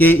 K =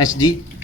HG